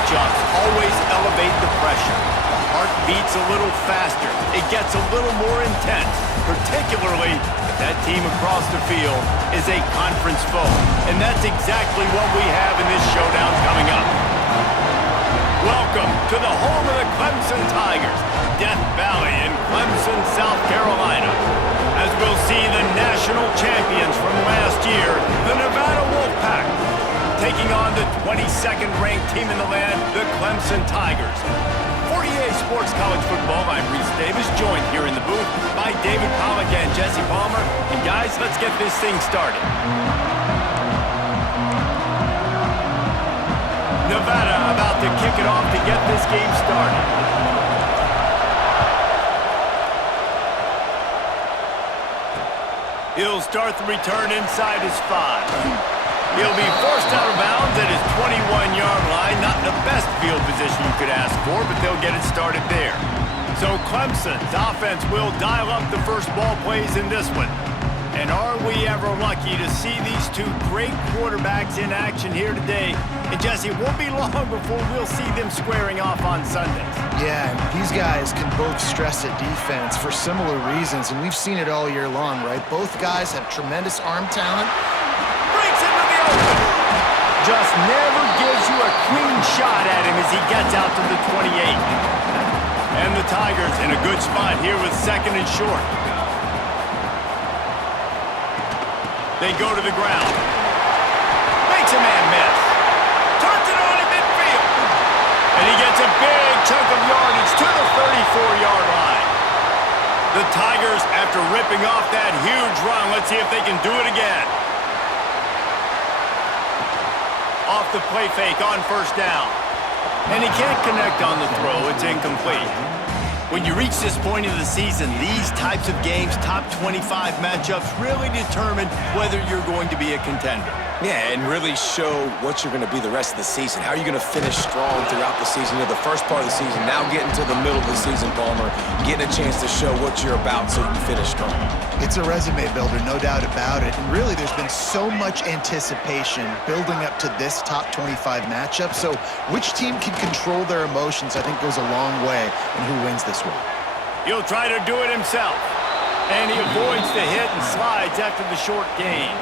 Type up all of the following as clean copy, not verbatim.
matchups always elevate the pressure. The heart beats a little faster. It gets a little more intense, particularly if that team across the field is a conference foe. And that's exactly what we have in this showdown coming up. Welcome to the home of the Clemson Tigers, Death Valley in Clemson, South Carolina. As we'll see the national champions from last year, the Nevada Wolfpack, taking on the 22nd ranked team in the land, the Clemson Tigers. For EA Sports College Football, I'm Reese Davis, joined here in the booth by David Pollack and Jesse Palmer. And guys, let's get this thing started. Nevada about to kick it off to get this game started. He'll start the return inside his 5. He'll be forced out of bounds at his 21-yard line. Not the best field position you could ask for, but they'll get it started there. So Clemson's offense will dial up the first ball plays in this one. And are we ever lucky to see these two great quarterbacks in action here today? And Jesse, it won't be long before we'll see them squaring off on Sundays. Yeah, and these guys can both stress at defense for similar reasons, and we've seen it all year long, right? Both guys have tremendous arm talent. Breaks into the open. Just never gives you a clean shot at him as he gets out to the 28. And the Tigers in a good spot here with second and short. They go to the ground. Makes a man miss. Turns it on in midfield. And he gets a big chunk of yardage to the 34-yard line. The Tigers, after ripping off that huge run, let's see if they can do it again. Off the play fake on first down. And he can't connect on the throw. It's incomplete. When you reach this point of the season, these types of games, top 25 matchups, really determine whether you're going to be a contender. Yeah, and really show what you're going to be the rest of the season. How are you going to finish strong throughout the season? You know, the first part of the season, now getting to the middle of the season, Palmer, getting a chance to show what you're about so you can finish strong. It's a resume builder, no doubt about it. And really, there's been so much anticipation building up to this top 25 matchup. So which team can control their emotions, I think, goes a long way in who wins this one. He'll try to do it himself. And he avoids the hit and slides after the short gain.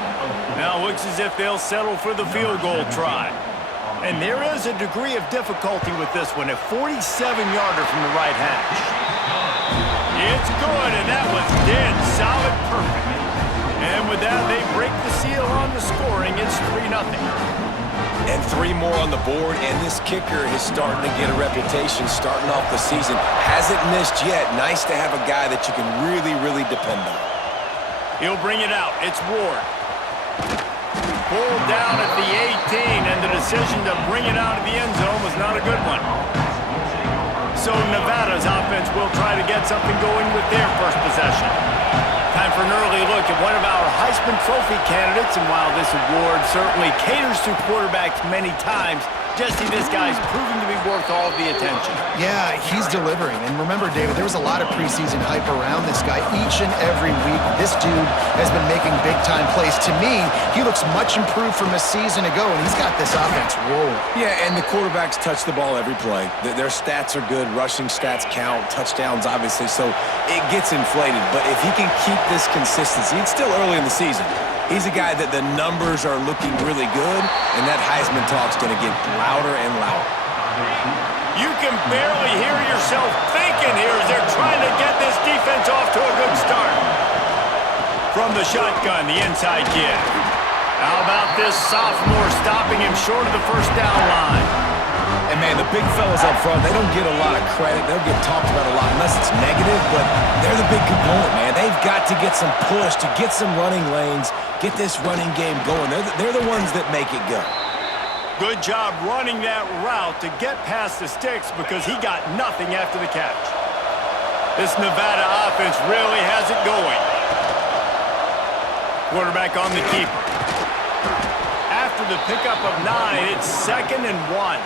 Now looks as if they'll settle for the field goal try. And there is a degree of difficulty with this one, a 47-yarder from the right hash. It's good, and that was dead solid perfect. And with that, they break the seal on the scoring. It's 3-0. And 3 more on the board, and this kicker is starting to get a reputation starting off the season. Hasn't missed yet. Nice to have a guy that you can really, really depend on. He'll bring it out. It's Ward. Pulled down at the 18, and the decision to bring it out of the end zone was not a good one. So Nevada's offense will try to get something going with their first possession. Time for an early look at one of our Heisman Trophy candidates, and while this award certainly caters to quarterbacks many times, Jesse, this guy's proving to be worth all of the attention. Yeah, he's delivering. And remember, David, there was a lot of preseason hype around this guy each and every week. This dude has been making big-time plays. To me, he looks much improved from a season ago, and he's got this offense rolling. Yeah, and the quarterbacks touch the ball every play. Their stats are good. Rushing stats count. Touchdowns, obviously. So it gets inflated. But if he can keep this consistency, it's still early in the season. He's a guy that the numbers are looking really good, and that Heisman talk's going to get louder and louder. You can barely hear yourself thinking here as they're trying to get this defense off to a good start. From the shotgun, the inside kid. How about this sophomore stopping him short of the first down line? And, man, the big fellas up front, they don't get a lot of credit. They'll get talked about a lot unless it's negative, but they're the big component, man. They've got to get some push, to get some running lanes, get this running game going. They're the ones that make it go. Good job running that route to get past the sticks because he got nothing after the catch. This Nevada offense really has it going. Quarterback on the keeper. After the pickup of 9, it's 2nd and 1.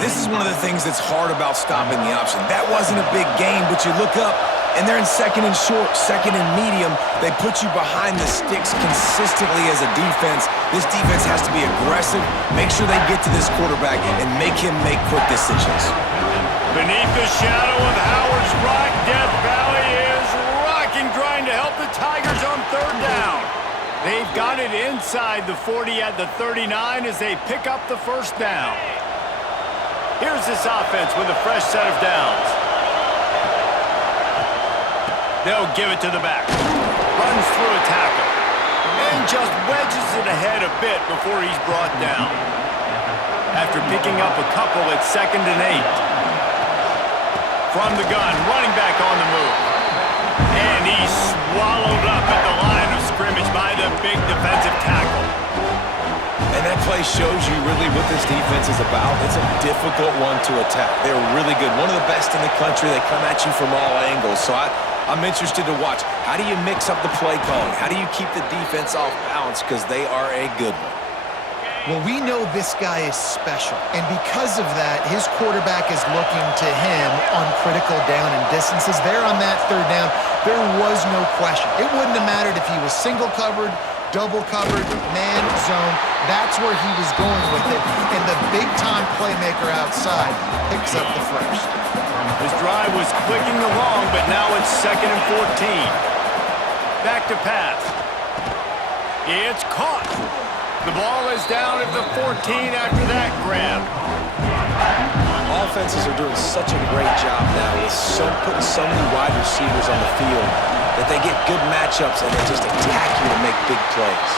This is one of the things that's hard about stopping the option. That wasn't a big gain, but you look up, And they're in second and short, second and medium. They put you behind the sticks consistently as a defense. This defense has to be aggressive, make sure they get to this quarterback, and make him make quick decisions. Beneath the shadow of Howard's Rock, Death Valley is rocking, trying to help the Tigers on third down. They've got it inside the 40 at the 39 as they pick up the first down. Here's this offense with a fresh set of downs. They'll give it to the back. Runs through a tackle. And just wedges it ahead a bit before he's brought down. After picking up a couple at 2nd and 8. From the gun, running back on the move. And he's swallowed up at the line of scrimmage by the big defensive tackle. And that play shows you really what this defense is about. It's a difficult one to attack. They're really good. One of the best in the country. They come at you from all angles. So I'm interested to watch. How do you mix up the play calling? How do you keep the defense off balance? Because they are a good one. Well, we know this guy is special, and because of that, his quarterback is looking to him on critical down and distances. There on that third down, there was no question. It wouldn't have mattered if he was single covered, double covered, man zone. That's where he was going with it, and the big-time playmaker outside picks up the first. His drive was clicking along, but now it's 2nd and 14. Back to pass. It's caught. The ball is down at the 14 after that grab. Offenses are doing such a great job now with putting so many wide receivers on the field that they get good matchups and they just attack you to make big plays.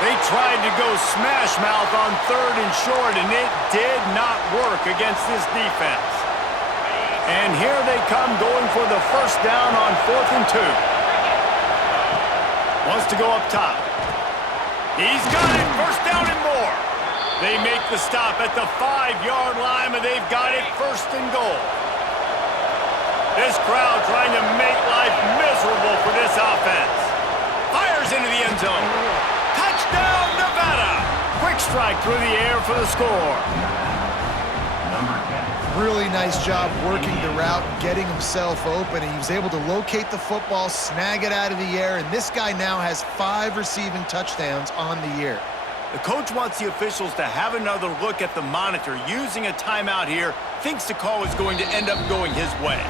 They tried to go smash mouth on 3rd and short, and it did not work against this defense. And here they come going for the first down on 4th and 2. Wants to go up top. He's got it, first down and more. They make the stop at the 5-yard line, and they've got it 1st and goal. This crowd trying to make life miserable for this offense. Fires into the end zone. Touchdown, Nevada! Quick strike through the air for the score. Really nice job working the route, getting himself open, and he was able to locate the football, snag it out of the air, and this guy now has 5 receiving touchdowns on the year. The coach wants the officials to have another look at the monitor. Using a timeout here, thinks the call is going to end up going his way.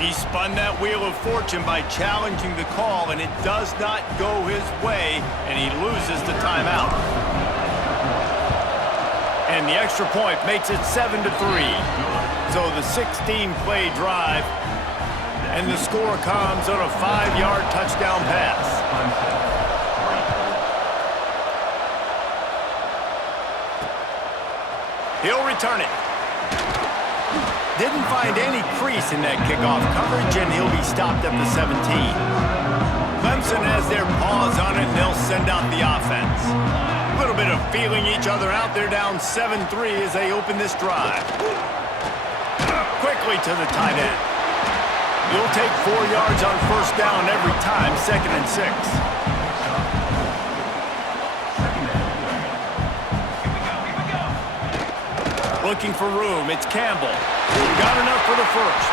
He spun that wheel of fortune by challenging the call, and it does not go his way, and he loses the timeout. And the extra point makes it 7-3. So the 16-play drive, and the score comes on a 5-yard touchdown pass. He'll return it. Didn't find any crease in that kickoff coverage, and he'll be stopped at the 17. Clemson has their paws on it, and they'll send out the offense. A little bit of feeling each other out. They're down 7-3 as they open this drive. Quickly to the tight end. You'll take 4 yards on first down every time, 2nd and 6. Looking for room, it's Campbell. Got enough for the first.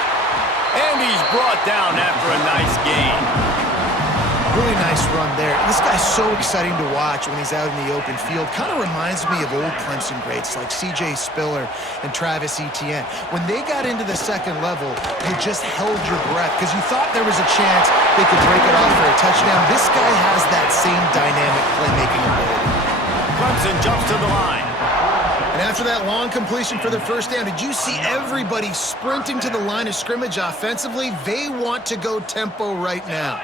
And he's brought down after a nice gain. Really nice run there. This guy's so exciting to watch when he's out in the open field. Kind of reminds me of old Clemson greats like C.J. Spiller and Travis Etienne. When they got into the second level, you just held your breath because you thought there was a chance they could break it off for a touchdown. This guy has that same dynamic playmaking ability. Clemson jumps to the line. And after that long completion for the first down, did you see everybody sprinting to the line of scrimmage offensively? They want to go tempo right now.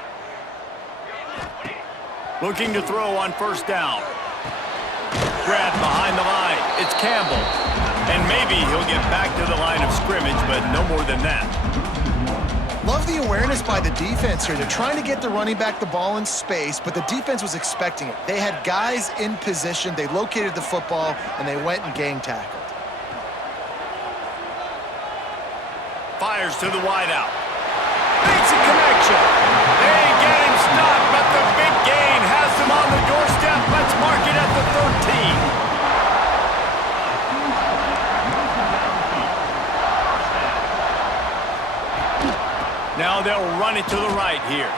Looking to throw on first down. Grab behind the line. It's Campbell. And maybe he'll get back to the line of scrimmage, but no more than that. Love the awareness by the defense here. They're trying to get the running back the ball in space, but the defense was expecting it. They had guys in position. They located the football, and they went and gang tackled. Fires to the wideout. Makes a connection. They get him stopped, but the big gain has him on the doorstep. Let's mark it at the 13. Now they'll run it to the right here.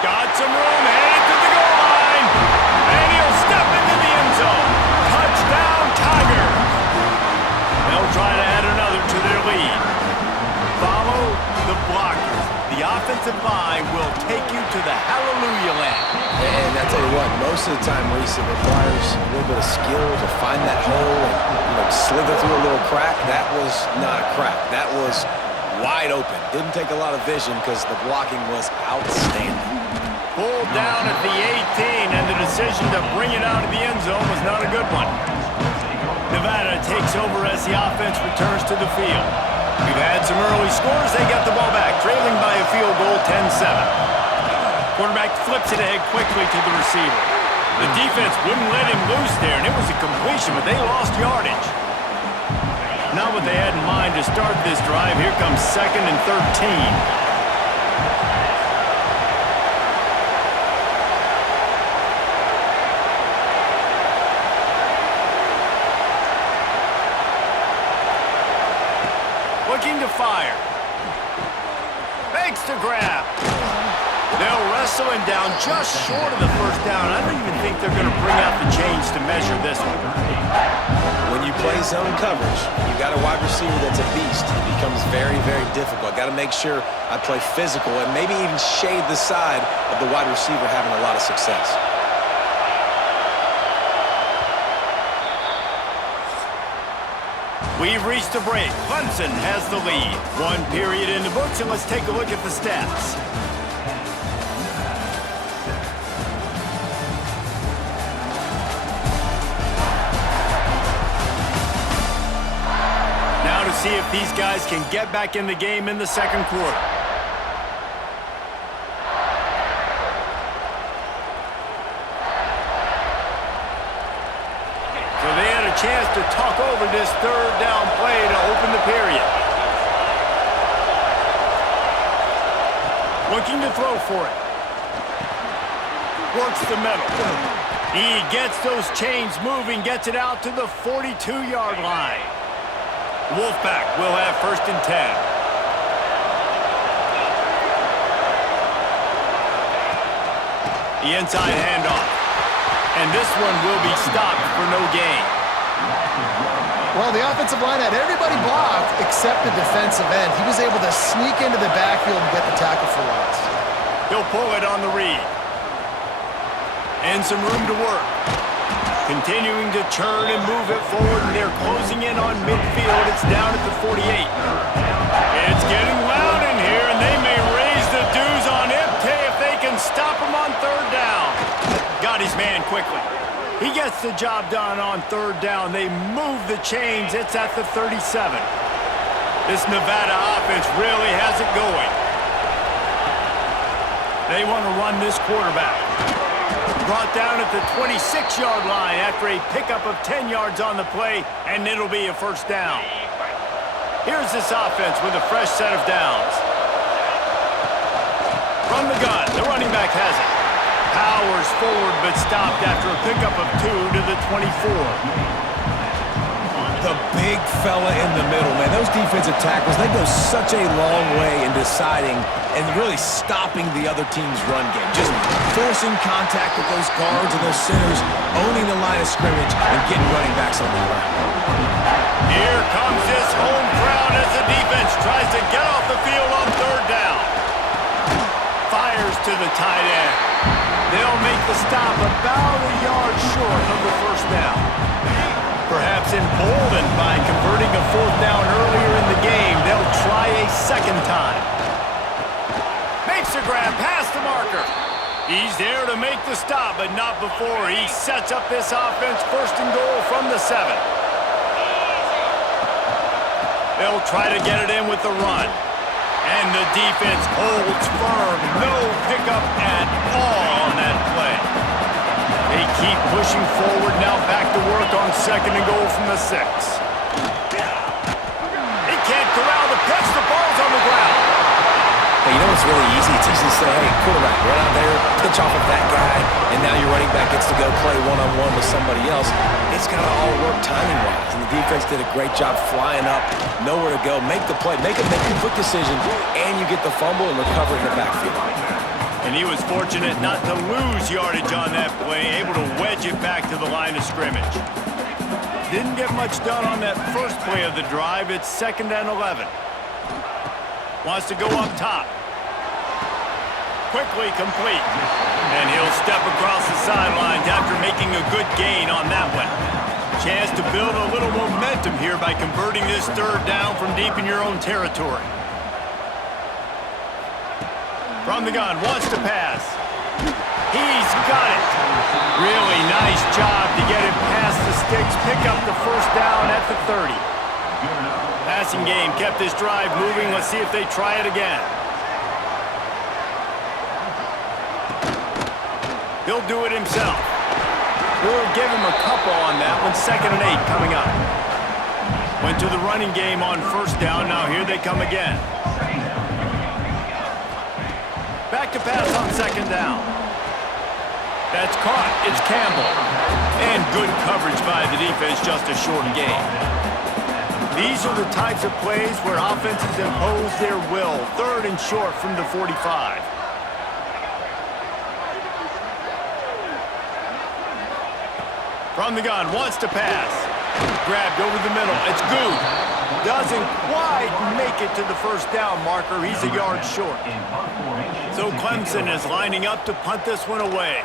Got some room, headed to the goal line. And he'll step into the end zone. Touchdown, Tigers. They'll try to add another to their lead. Follow the blockers. The offensive line will take you to the hallelujah land. And I tell you what, most of the time, Reese, it requires a little bit of skill to find that hole and slither through a little crack. That was not a crack. That was wide open. Didn't take a lot of vision because the blocking was outstanding. Pulled down at the 18, and the decision to bring it out of the end zone was not a good one. Nevada takes over as the offense returns to the field. We've had some early scores. They get the ball back, trailing by a field goal, 10-7. Quarterback flips it ahead quickly to the receiver. The defense wouldn't let him loose there, and it was a completion, but they lost yardage. Not what they had in mind to start this drive. Here comes 2nd and 13. Looking to fire. Makes the grab. They'll wrestle him down just short of the first down. I don't even think they're going to bring out the chains to measure this one. When you play zone coverage, you got a wide receiver that's a beast. It becomes very, very difficult. Got to make sure I play physical and maybe even shade the side of the wide receiver having a lot of success. We've reached a break. Clemson has the lead. One period in the books, and let's take a look at the stats. Now to see if these guys can get back in the game in the second quarter. Chance to talk over this third down play to open the period. Looking to throw for it. Works the middle. He gets those chains moving, gets it out to the 42-yard line. Wolfpack will have 1st and 10. The inside handoff. And this one will be stopped for no gain. Well, the offensive line had everybody blocked except the defensive end. He was able to sneak into the backfield and get the tackle for loss. He'll pull it on the read. And some room to work. Continuing to churn and move it forward, and they're closing in on midfield. It's down at the 48. It's getting loud in here, and they may raise the dues on Ipte if they can stop him on third down. Got his man quickly. He gets the job done on third down. They move the chains. It's at the 37. This Nevada offense really has it going. They want to run this quarterback. Brought down at the 26-yard line after a pickup of 10 yards on the play, and it'll be a first down. Here's this offense with a fresh set of downs. From the gun, the running back has it. Powers forward, but stopped after a pickup of 2 to the 24. The big fella in the middle, man. Those defensive tackles, they go such a long way in deciding and really stopping the other team's run game. Just forcing contact with those guards and those centers, owning the line of scrimmage, and getting running backs on the ground. Here comes this home crowd as the defense tries to get off the field on third down. Fires to the tight end. They'll make the stop about a yard short of the first down. Perhaps emboldened by converting a fourth down earlier in the game, they'll try a second time. Makes the grab past the marker. He's there to make the stop, but not before he sets up this offense 1st and goal from the 7. They'll try to get it in with the run. And the defense holds firm. No pickup at all on that play. They keep pushing forward, now back to work on 2nd and goal from the 6. He can't corral the pitch. The ball's on the ground. Hey, you know what's really easy? It's easy to say, hey, quarterback, run out there, pitch off of that guy, and now your running back gets to go play one-on-one with somebody else. It's got to all work timing-wise, and the defense did a great job flying up, nowhere to go, make the play, make a quick decision, and you get the fumble and recover in the backfield. And he was fortunate not to lose yardage on that play, able to wedge it back to the line of scrimmage. Didn't get much done on that first play of the drive. It's 2nd and 11. Wants to go up top. Quickly complete. And he'll step across the sidelines after making a good gain on that one. Chance to build a little momentum here by converting this 3rd down from deep in your own territory. From the gun, wants to pass. He's got it. Really nice job to get it past the sticks, pick up the 1st down at the 30. Passing game kept this drive moving. Let's see if they try it again. He'll do it himself. We'll give him a couple on that one. 2nd and 8 coming up. Went to the running game on 1st down. Now here they come again. Back to pass on 2nd down. That's caught. It's Campbell. And good coverage by the defense, just a short gain. These are the types of plays where offenses impose their will. 3rd and short from the 45. From the gun, wants to pass. Grabbed over the middle. It's good. Doesn't quite make it to the 1st down marker. He's a yard short. So Clemson is lining up to punt this one away.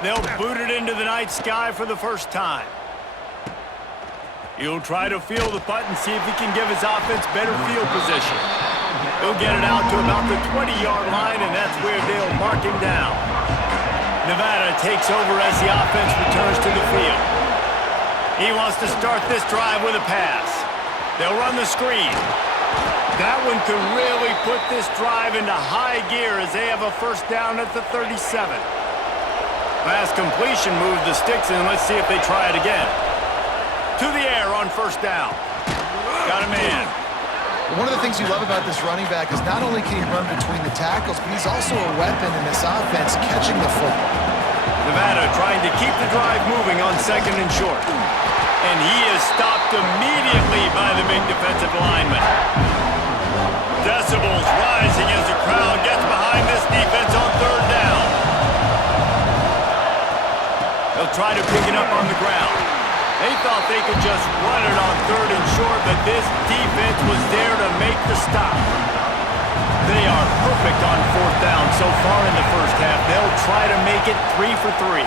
They'll boot it into the night sky for the 1st time. He'll try to field the punt and see if he can give his offense better field position. He'll get it out to about the 20-yard line, and that's where they'll mark him down. Nevada takes over as the offense returns to the field. He wants to start this drive with a pass. They'll run the screen. That one could really put this drive into high gear as they have a 1st down at the 37. Pass completion moved the sticks, and let's see if they try it again. To the air on 1st down. Got a man. One of the things you love about this running back is not only can he run between the tackles, but he's also a weapon in this offense catching the football. Nevada trying to keep the drive moving on 2nd and short. And he is stopped immediately by the big defensive lineman. Decibels rising as the crowd gets behind this defense on 3rd down. They'll try to pick it up on the ground. They thought they could just run it on 3rd and short, but this defense was there to make the stop. They are perfect on 4th down so far in the 1st half. They'll try to make it 3 for 3.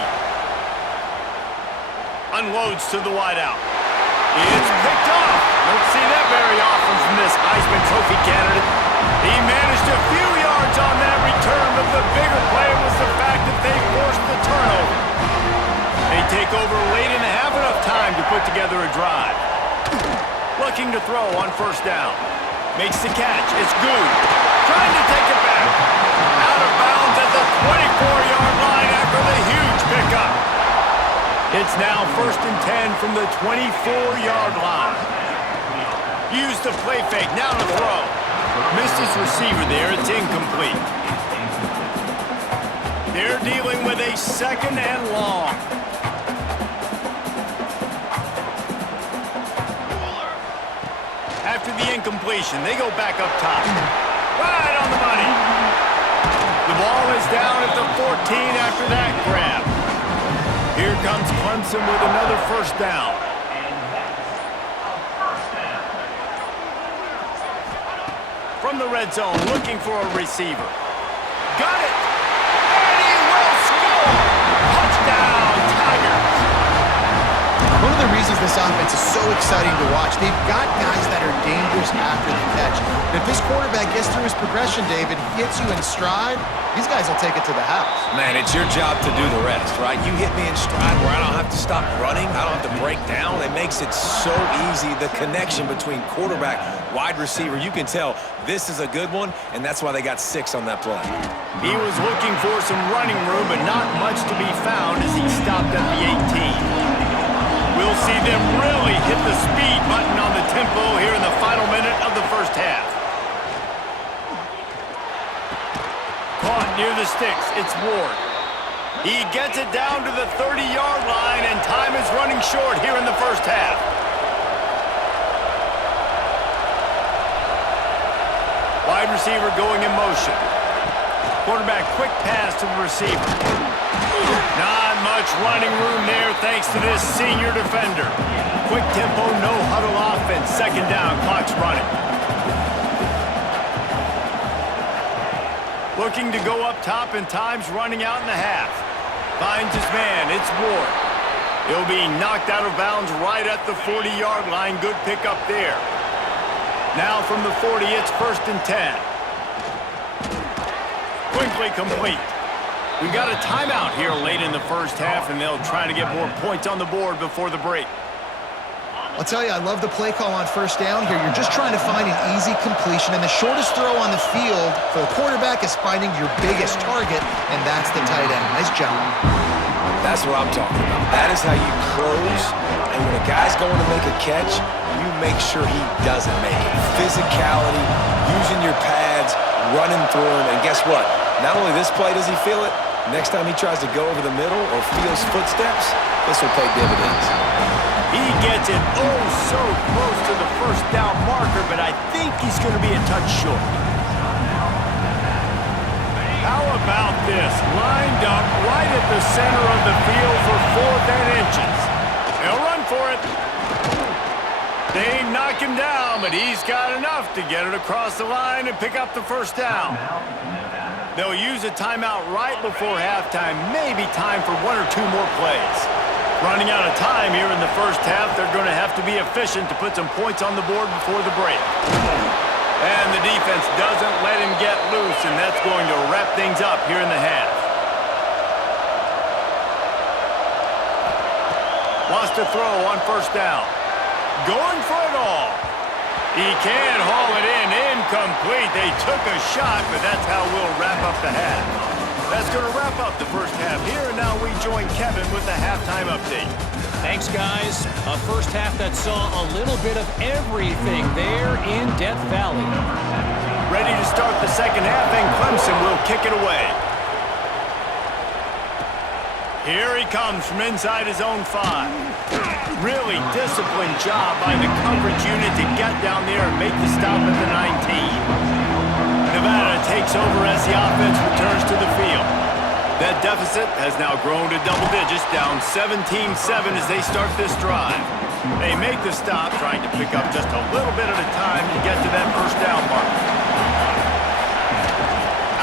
Unloads to the wideout. It's picked off. Don't see that very often from this Heisman Trophy candidate. He managed a few yards on that return, but the bigger play was the fact that they forced the turnover. They take over late in the half, enough time to put together a drive. Looking to throw on 1st down. Makes the catch. It's good. Trying to take it back. Out of bounds at the 24-yard line after the huge pickup. It's now 1st and 10 from the 24-yard line. Use the play fake. Now to throw. Missed his receiver there. It's incomplete. They're dealing with a 2nd and long. After the incompletion, they go back up top. Right on the money. The ball is down at the 14 after that grab. Here comes Clemson with another 1st down. From the red zone, looking for a receiver. Got it! And he will score! Touchdown, Tigers! One of the reasons this offense is so exciting to watch, they've got guys that are dangerous after the catch. And if this quarterback gets through his progression, David, hits you in stride, these guys will take it to the house. Man, it's your job to do the rest, right? You hit me in stride where I don't have to stop running. I don't have to break down. It makes it so easy. The connection between quarterback, wide receiver, you can tell this is a good one, and that's why they got 6 on that play. He was looking for some running room, but not much to be found as he stopped at the 18. We'll see them really hit the speed button on the tempo here in the final minute of the 1st half. near the sticks. It's Ward. He gets it down to the 30-yard line, and time is running short here in the first half. Wide receiver going in motion. Quarterback quick pass to the receiver. Not much running room there thanks to this senior defender. Quick tempo, no huddle offense. Second down, clock's running. Looking to go up top, and time's running out in the half. Finds his man, it's Ward. He'll be knocked out of bounds right at the 40-yard line. Good pickup there. Now from the 40, it's 1st and 10. Quickly complete. We got a timeout here late in the first half, and they'll try to get more points on the board before the break. I'll tell you, I love the play call on first down here. You're just trying to find an easy completion, and the shortest throw on the field for the quarterback is finding your biggest target, and that's the tight end. Nice job. That's what I'm talking about. That is how you close, and when a guy's going to make a catch, you make sure he doesn't make it. Physicality, using your pads, running through him, and guess what? Not only this play does he feel it, next time he tries to go over the middle or feels footsteps, this will pay dividends. He gets it oh so close to the first down marker, but I think he's going to be a touch short. How about this? Lined up right at the center of the field for 4th and inches. They'll run for it. They knock him down, but he's got enough to get it across the line and pick up the first down. They'll use a timeout right before halftime, maybe time for 1 or 2 more plays. Running out of time here in the first half, they're going to have to be efficient to put some points on the board before the break. And the defense doesn't let him get loose, and that's going to wrap things up here in the half. Wants to throw on first down. Going for it all. He can haul it in. Incomplete. They took a shot, but that's how we'll wrap up the half. That's going to wrap up the first half here, and now we join Kevin with the halftime update. Thanks, guys. A first half that saw a little bit of everything there in Death Valley. Ready to start the second half, and Clemson will kick it away. Here he comes from inside his own 5. Really disciplined job by the coverage unit to get down there and make the stop at the 19. Nevada takes over as the offense returns to the field. That deficit has now grown to double digits, down 17-7 as they start this drive. They make the stop, trying to pick up just a little bit at a time to get to that first down mark.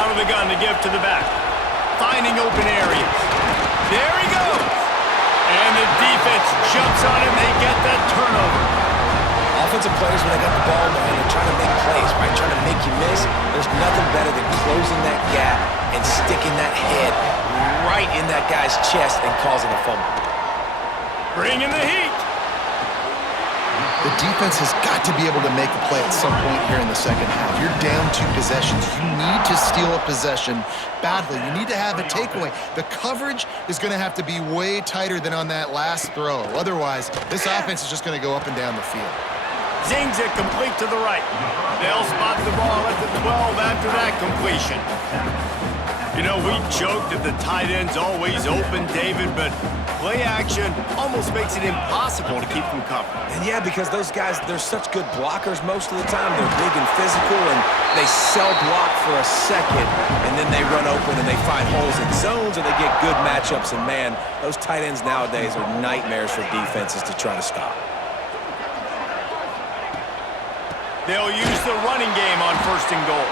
Out of the gun to give to the back. Finding open areas. There he goes! And the defense jumps on him. They get that turnover. Offensive players, when they got the ball, man, they're trying to make plays, right? Trying to make you miss. There's nothing better than closing that gap and sticking that head right in that guy's chest and causing a fumble. Bringing the heat. The defense has got to be able to make a play at some point here in the second half. You're down 2 possessions. You need to steal a possession badly. You need to have a takeaway. The coverage is going to have to be way tighter than on that last throw. Otherwise, this offense is just going to go up and down the field. Zings it complete to the right. They'll spot the ball at the 12 after that completion. You know, we joked that the tight end's always open, David, but play action almost makes it impossible to keep them covered. And yeah, because those guys, they're such good blockers most of the time. They're big and physical, and they sell block for a second, and then they run open and they find holes in zones, and they get good matchups. And man, those tight ends nowadays are nightmares for defenses to try to stop. They'll use the running game on 1st and goal.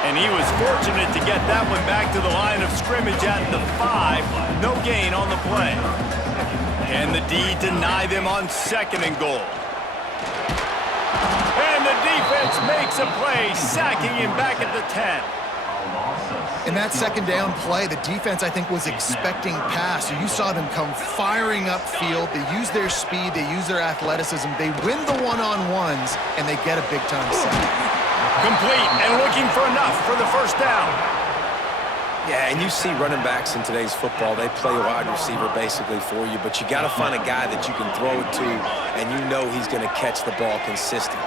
And he was fortunate to get that one back to the line of scrimmage at the 5. No gain on the play. Can the D deny them on 2nd and goal? And the defense makes a play, sacking him back at the 10. In that second down play, the defense, I think, was expecting pass. So you saw them come firing upfield. They use their speed. They use their athleticism. They win the one-on-ones, and they get a big-time sack. Complete and looking for enough for the first down. Yeah, and you see running backs in today's football, they play wide receiver basically for you, but you got to find a guy that you can throw it to, and you know he's going to catch the ball consistently.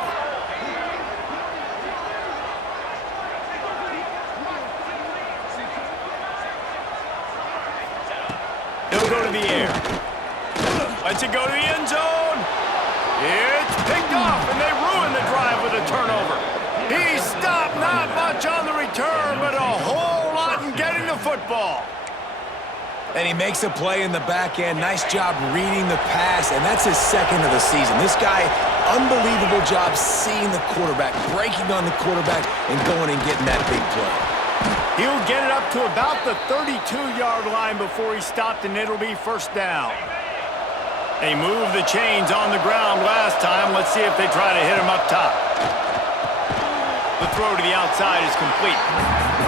Lets it go to the end zone. It's picked off, and they ruin the drive with a turnover. He stopped, not much on the return, but a whole lot in getting the football. And he makes a play in the back end. Nice job reading the pass, and that's his second of the season. This guy, unbelievable job seeing the quarterback, breaking on the quarterback, and going and getting that big play. He'll get it up to about the 32-yard line before he stopped, and it'll be first down. They moved the chains on the ground last time. Let's see if they try to hit him up top. The throw to the outside is complete,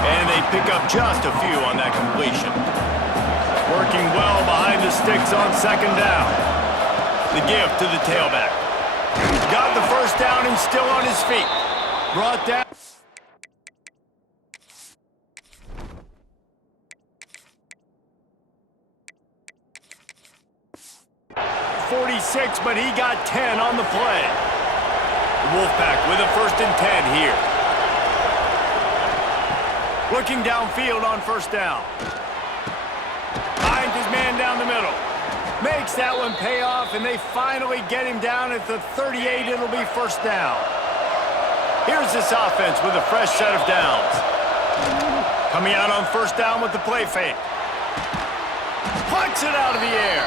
and they pick up just a few on that completion. Working well behind the sticks on second down. The give to the tailback. Got the first down and still on his feet. Brought down. 46, but he got 10 on the play. The Wolfpack with a 1st and 10 here. Looking downfield on first down. Finds his man down the middle. Makes that one pay off, and they finally get him down at the 38. It'll be first down. Here's this offense with a fresh set of downs. Coming out on first down with the play fake. Punts it out of the air.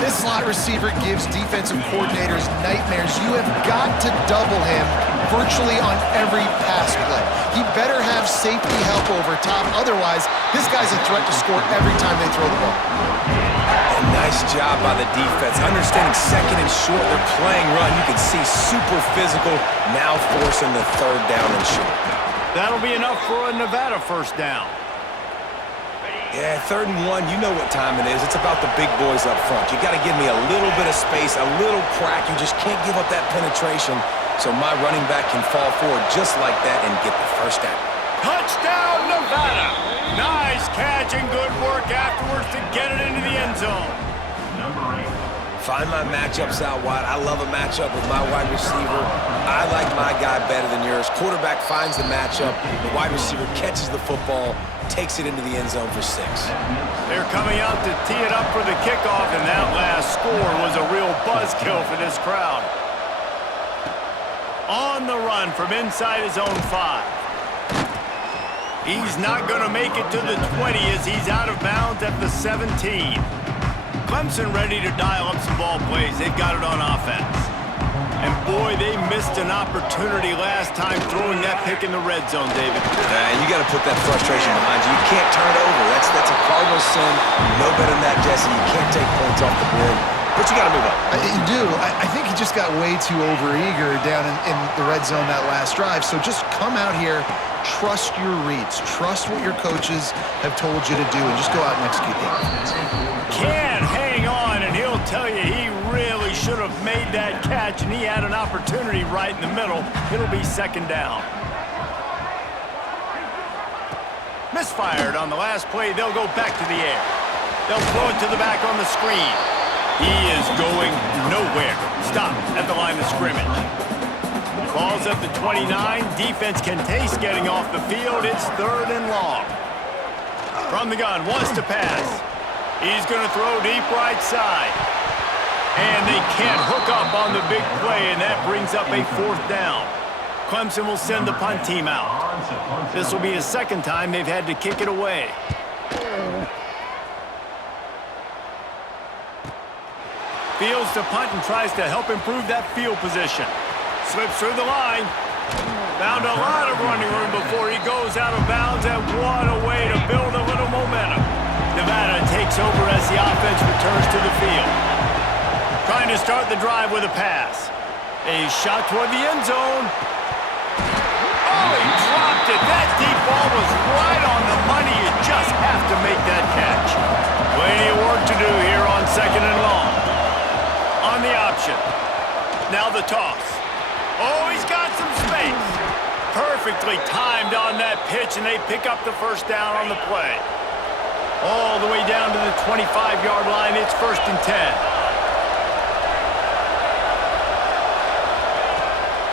This slot receiver gives defensive coordinators nightmares. You have got to double him virtually on every pass play. He better have safety help over top. Otherwise, this guy's a threat to score every time they throw the ball. And nice job by the defense. Understanding second and short, they're playing run. You can see super physical, now forcing the third down and short. That'll be enough for a Nevada first down. Yeah, 3rd and 1, you know what time it is. It's about the big boys up front. You got to give me a little bit of space, a little crack. You just can't give up that penetration, so my running back can fall forward just like that and get the first down. Touchdown, Nevada! Nice catch and good work afterwards to get it into the end zone. Find my matchups out wide. I love a matchup with my wide receiver. I like my guy better than yours. Quarterback finds the matchup. The wide receiver catches the football, takes it into the end zone for 6. They're coming out to tee it up for the kickoff, and that last score was a real buzzkill for this crowd. On the run from inside his own 5. He's not going to make it to the 20 as he's out of bounds at the 17. Clemson ready to dial up some ball plays. They've got it on offense. And boy, they missed an opportunity last time throwing that pick in the red zone, David. You got to put that frustration behind you. You can't turn it over. That's a cardinal sin. You know better than that, Jesse. You can't take points off the board. But you got to move on. You do. I think he just got way too overeager down in the red zone that last drive. So just come out here, trust your reads, trust what your coaches have told you to do, and just go out and execute the offense. Can't hang on, and he'll tell you he really should have made that catch, and he had an opportunity right in the middle. It'll be second down. Misfired on the last play. They'll go back to the air. They'll throw it to the back on the screen. He is going nowhere. Stop at the line of scrimmage. Ball's at the 29. Defense can taste getting off the field. It's 3rd and long. From the gun, wants to pass. He's going to throw deep right side. And they can't hook up on the big play, and that brings up a 4th down. Clemson will send the punt team out. This will be the 2nd time they've had to kick it away. Fields to punt and tries to help improve that field position. Slips through the line. Found a lot of running room before he goes out of bounds, and what a way to build a little momentum. Nevada takes over as the offense returns to the field. Trying to start the drive with a pass. A shot toward the end zone. Oh, he dropped it. That deep ball was right on the money. You just have to make that catch. Plenty of work to do here on 2nd and long. On the option. Now the toss. Oh, he's got some space. Perfectly timed on that pitch, and they pick up the first down on the play. All the way down to the 25-yard line. It's 1st and 10.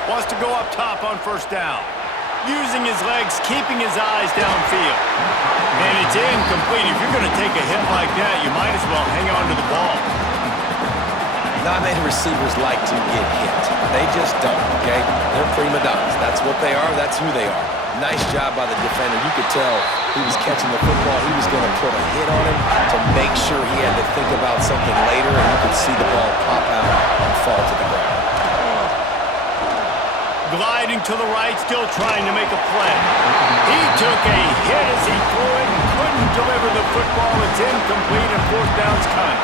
Wants to go up top on first down. Using his legs, keeping his eyes downfield. And it's incomplete. If you're going to take a hit like that, you might as well hang on to the ball. Nominated receivers like to get hit. They just don't, okay? They're prima donnas. That's what they are. That's who they are. Nice job by the defender. You could tell he was catching the football. He was going to put a hit on him to make sure he had to think about something later, and you could see the ball pop out and fall to the ground. Gliding to the right, still trying to make a play. He took a hit as he threw it and couldn't deliver the football. It's incomplete and fourth down's coming.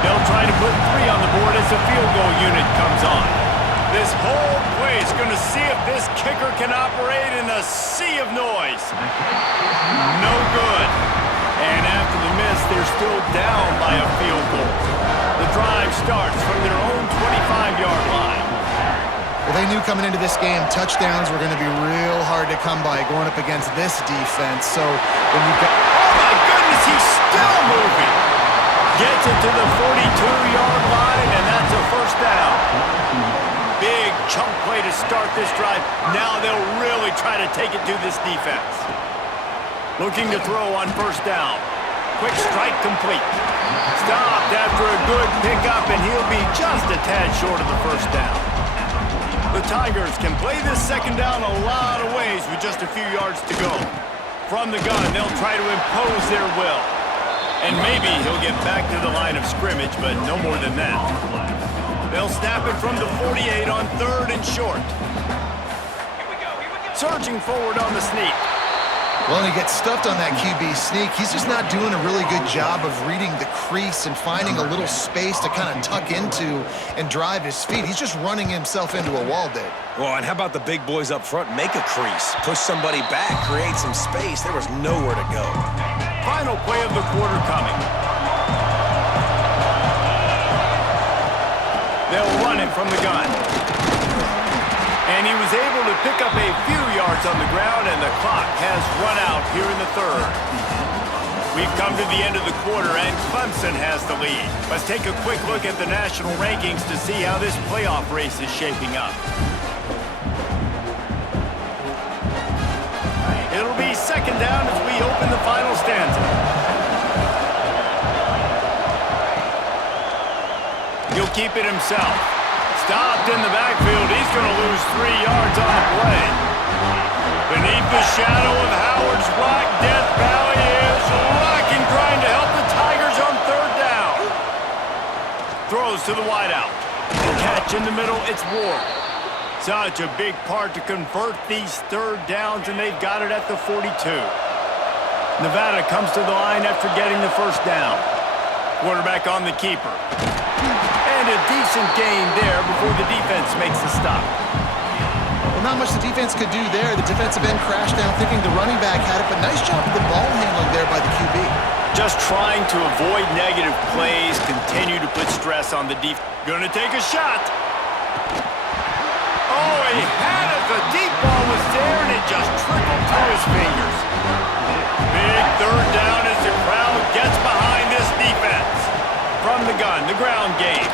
They'll try to put 3 on the board as the field goal unit comes on. This whole play is going to see if this kicker can operate in a sea of noise. No good. And after the miss, they're still down by a field goal. The drive starts from their own 25-yard line. Well, they knew coming into this game, touchdowns were going to be real hard to come by going up against this defense. So when you got... Oh, my goodness, he's still moving. Gets it to the 42-yard line, and that's a first down. Big chunk play to start this drive. Now they'll really try to take it to this defense. Looking to throw on first down. Quick strike complete. Stopped after a good pickup, and he'll be just a tad short of the first down. The Tigers can play this second down a lot of ways with just a few yards to go. From the gun, they'll try to impose their will. And maybe he'll get back to the line of scrimmage, but no more than that. They'll snap it from the 48 on 3rd and short. Surging forward on the sneak. Well, and he gets stuffed on that QB sneak. He's just not doing a really good job of reading the crease and finding a little space to kind of tuck into and drive his feet. He's just running himself into a wall, Dave. Well, and how about the big boys up front? Make a crease. Push somebody back. Create some space. There was nowhere to go. Final play of the quarter coming. They'll run it from the gun. And he was able to pick up a few yards on the ground, and the clock has run out here in the 3rd. We've come to the end of the quarter, and Clemson has the lead. Let's take a quick look at the national rankings to see how this playoff race is shaping up. It'll be second down as we open the final stanza. He'll keep it himself. Stopped in the backfield. He's going to lose 3 yards on the play. Beneath the shadow of Howard's rock, Death Valley is rocking, trying to help the Tigers on 3rd down. Throws to the wideout. Catch in the middle, it's Ward. Such a big part to convert these 3rd downs, and they've got it at the 42. Nevada comes to the line after getting the first down. Quarterback on the keeper. And a decent gain there before the defense makes the stop. Well, not much the defense could do there. The defensive end crashed down thinking the running back had it, but nice job with the ball handling there by the QB. Just trying to avoid negative plays, continue to put stress on the defense. Gonna take a shot. Oh, he had it. The deep ball was there, and it just trickled through his fingers. Big 3rd down as the crowd gets behind this defense. From the gun, the ground game.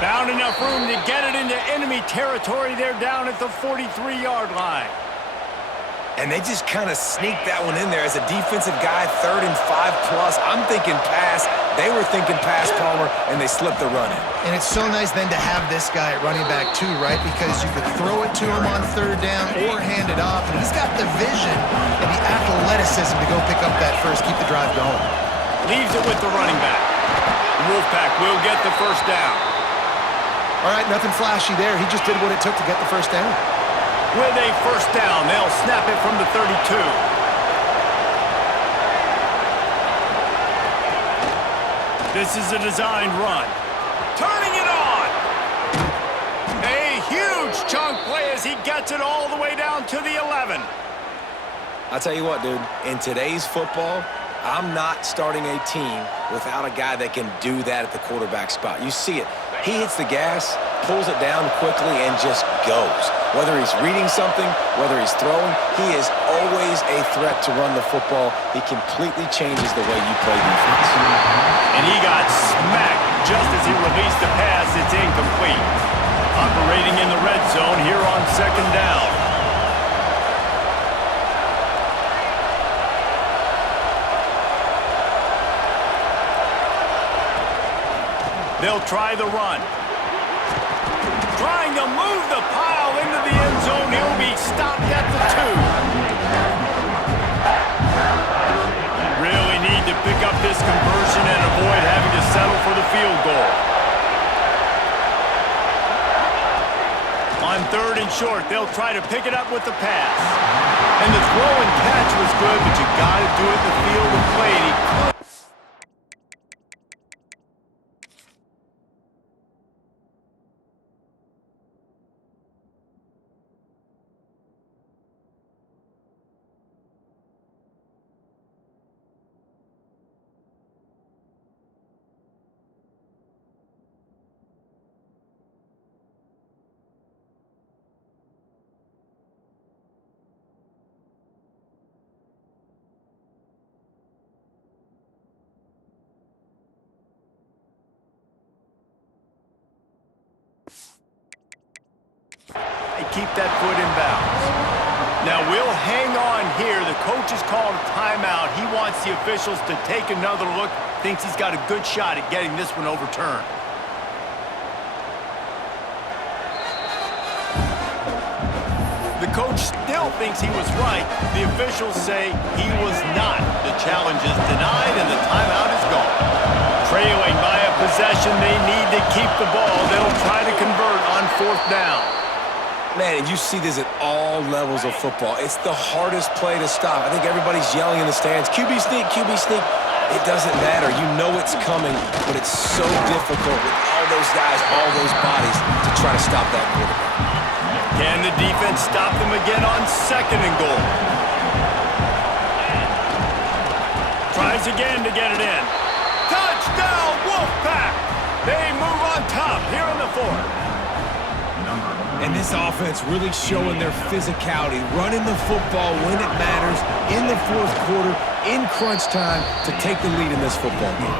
Found enough room to get it into enemy territory. They're down at the 43-yard line. And they just kind of sneaked that one in there as a defensive guy, 3rd and 5+. I'm thinking pass. They were thinking pass, Palmer, and they slipped the run in. And it's so nice then to have this guy at running back too, right? Because you could throw it to him on 3rd down or hand it off. And he's got the vision and the athleticism to go pick up that first, keep the drive going. Leaves it with the running back. The Wolfpack will get the first down. All right, nothing flashy there. He just did what it took to get the first down. With a first down, they'll snap it from the 32. This is a designed run. Turning it on. A huge chunk play as he gets it all the way down to the 11. I'll tell you what, dude. In today's football, I'm not starting a team without a guy that can do that at the quarterback spot. You see it. He hits the gas, pulls it down quickly, and just goes. Whether he's reading something, whether he's throwing, he is always a threat to run the football. He completely changes the way you play defense. And he got smacked just as he released the pass. It's incomplete. Operating in the red zone here on second down. They'll try the run. Trying to move the pile into the end zone. He'll be stopped at the 2. Really need to pick up this conversion and avoid having to settle for the field goal. On 3rd and short, they'll try to pick it up with the pass. And the throw and catch was good, but you got to do it in the field of play. And he could. Keep that foot in bounds. Now we'll hang on here. The coach has called a timeout. He wants the officials to take another look. Thinks he's got a good shot at getting this one overturned. The coach still thinks he was right. The officials say he was not. The challenge is denied and the timeout is gone. Trailing by a possession, they need to keep the ball. They'll try to convert on 4th down. Man, and you see this at all levels of football. It's the hardest play to stop. I think everybody's yelling in the stands, QB sneak, QB sneak. It doesn't matter. You know it's coming, but it's so difficult with all those guys, all those bodies to try to stop that quarterback. Can the defense stop them again on 2nd and goal? Tries again to get it in. Touchdown, Wolfpack! They move on top here in the 4th. And this offense really showing their physicality, running the football when it matters, in the 4th quarter, in crunch time, to take the lead in this football game.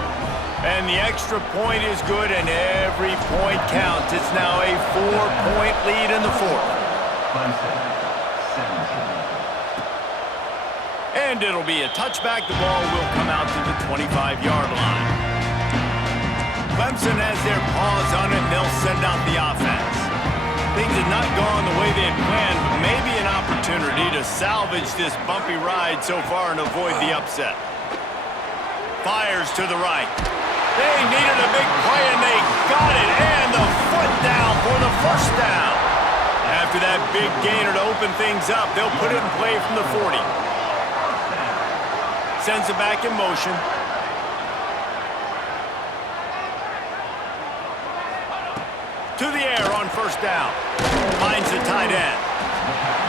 And the extra point is good, and every point counts. It's now a 4-point lead in the 4th. And it'll be a touchback. The ball will come out to the 25-yard line. Clemson has their paws on it, and they'll send out the offense. Things had not gone the way they had planned, but maybe an opportunity to salvage this bumpy ride so far and avoid the upset. Fires to the right. They needed a big play, and they got it. And the foot down for the 1st down. After that big gainer to open things up, they'll put it in play from the 40. Sends it back in motion. To the air on 1st down. Finds the tight end.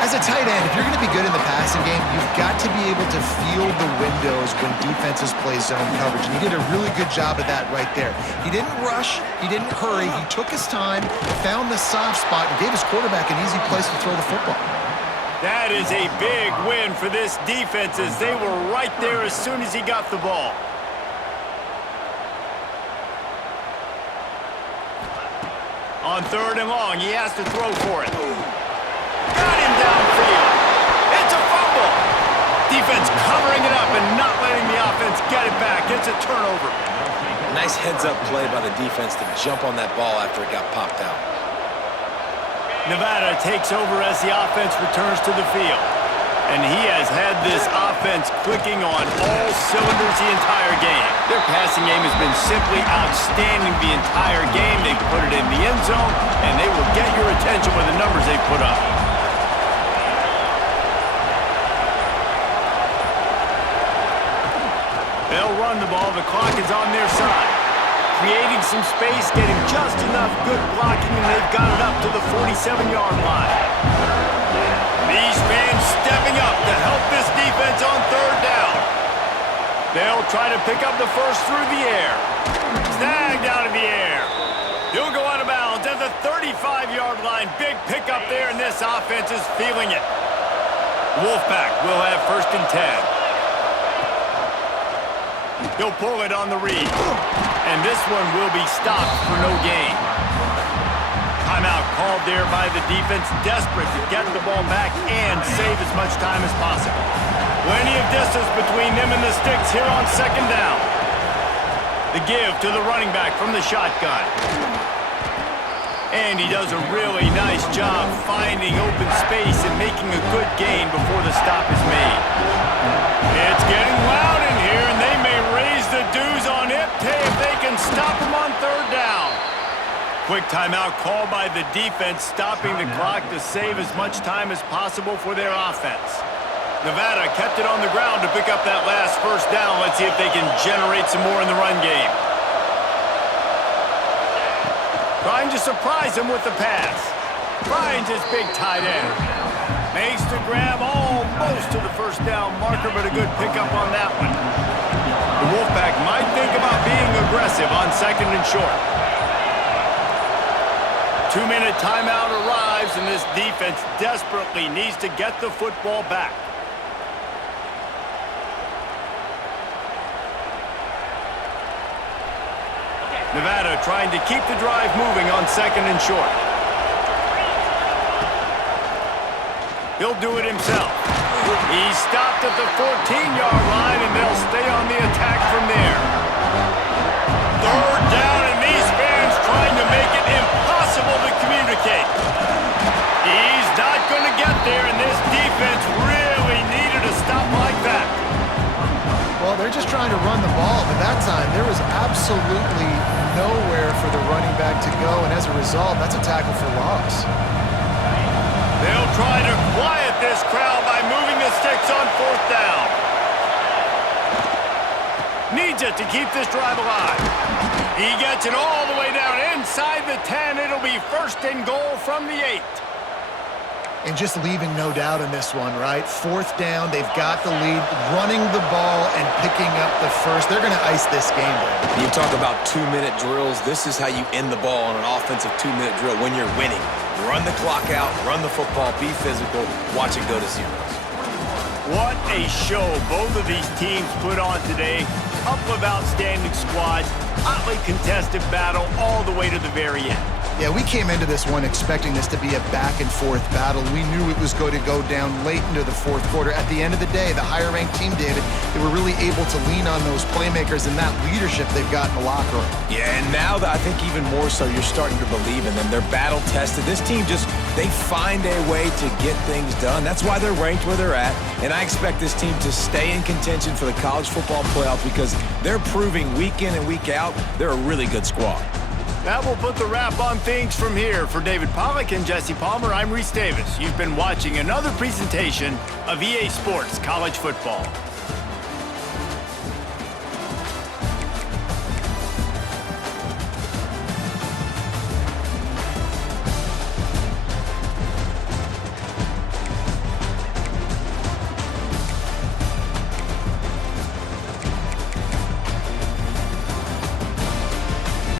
As a tight end, if you're going to be good in the passing game, you've got to be able to feel the windows when defenses play zone coverage. And he did a really good job of that right there. He didn't rush. He didn't hurry. He took his time, found the soft spot, and gave his quarterback an easy place to throw the football. That is a big win for this defense as they were right there as soon as he got the ball. On 3rd and long, he has to throw for it. Got him downfield. It's a fumble. Defense covering it up and not letting the offense get it back. It's a turnover. Nice heads-up play by the defense to jump on that ball after it got popped out. Nevada takes over as the offense returns to the field. And he has had this offense clicking on all cylinders the entire game. Their passing game has been simply outstanding the entire game. They put it in the end zone, and they will get your attention with the numbers they put up. They'll run the ball. The clock is on their side. Creating some space, getting just enough good blocking, and they've got it up to the 47-yard line. These fans stepping up to help this defense on 3rd down. They'll try to pick up the first through the air. Snagged out of the air. He'll go out of bounds at the 35-yard line. Big pickup there, and this offense is feeling it. Wolfpack will have 1st and 10. He'll pull it on the read. And this one will be stopped for no gain. Timeout called there by the defense, desperate to get the ball back and save as much time as possible. Plenty of distance between them and the sticks here on 2nd down. The give to the running back from the shotgun. And he does a really nice job finding open space and making a good gain before the stop is made. It's getting loud in here, and they may raise the dues on it if they can stop him on third down. Quick timeout called by the defense, stopping the clock to save as much time as possible for their offense. Nevada kept it on the ground to pick up that last first down. Let's see if they can generate some more in the run game. Trying to surprise him with the pass. Finds his big tight end. Makes the grab almost to the first down marker, but a good pickup on that one. The Wolfpack might think about being aggressive on second and short. 2-minute timeout arrives, and this defense desperately needs to get the football back. Nevada trying to keep the drive moving on second and short. He'll do it himself. He's stopped at the 14-yard line, and they'll stay on the attack from there. Third down, and these fans trying to make it impossible to communicate. He's not going to get there, and this defense really needed a stop like that. Well, they're just trying to run the ball, but that time there was absolutely nowhere for the running back to go, and as a result, that's a tackle for loss. They'll try to quiet this crowd by moving the sticks on fourth down. Needs it to keep this drive alive. He gets it all the way down inside the 10. It'll be first and goal from the 8. And just leaving no doubt in this one, right? Fourth down, they've got the lead, running the ball and picking up the first. They're going to ice this game, man. You talk about 2-minute drills. This is how you end the ball on an offensive 2-minute drill when you're winning. Run the clock out, run the football, be physical, watch it go to zeros. What a show both of these teams put on today. Couple of outstanding squads, hotly contested battle all the way to the very end. Yeah, we came into this one expecting this to be a back-and-forth battle. We knew it was going to go down late into the fourth quarter. At the end of the day, the higher-ranked team, David, they were really able to lean on those playmakers and that leadership they've got in the locker room. Yeah, and now that I think even more so, you're starting to believe in them. They're battle-tested. This team they find a way to get things done. That's why they're ranked where they're at, and I expect this team to stay in contention for the college football playoff because they're proving week in and week out they're a really good squad. That will put the wrap on things from here. For David Pollack and Jesse Palmer, I'm Reese Davis. You've been watching another presentation of EA Sports College Football.